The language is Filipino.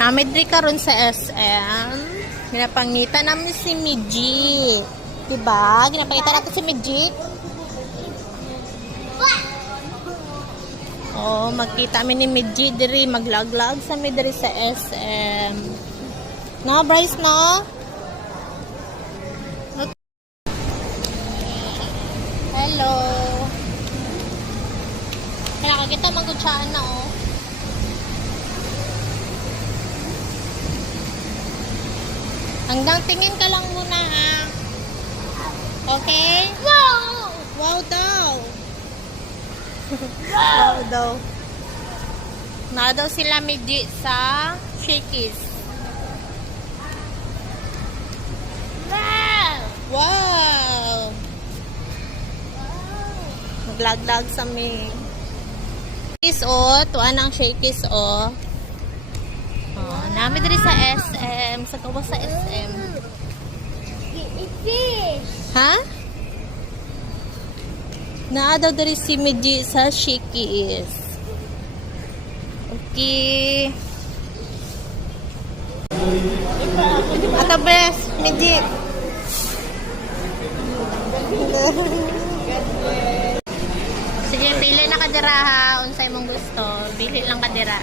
Namidri karon sa SM. Ginapangita namin si Miji. Diba? Ginapangita natin si Miji. Oh, magkita kami ni Miji diri, maglaglag sa mi diri sa SM. No, Bryce, no? Hello. Kaya kakita magutsaan na, oh. Hanggang tingin ka lang muna, ha? Okay? Wow! Wow daw. Wow daw. Na daw sila Miji sa Shakey's. Wow! Wow! Maglaglag sa mi. Shakey's, oh. Tuan ang Shakey's, oh. Oh, namin diri sa SM. Sa kawas sa SM. Ha? Naa daw diri si Miji sa Shakey's. Okay. Ato bes, Miji. Sige, pili na ka dira ha. Unsay mong gusto. Pili lang ka dira.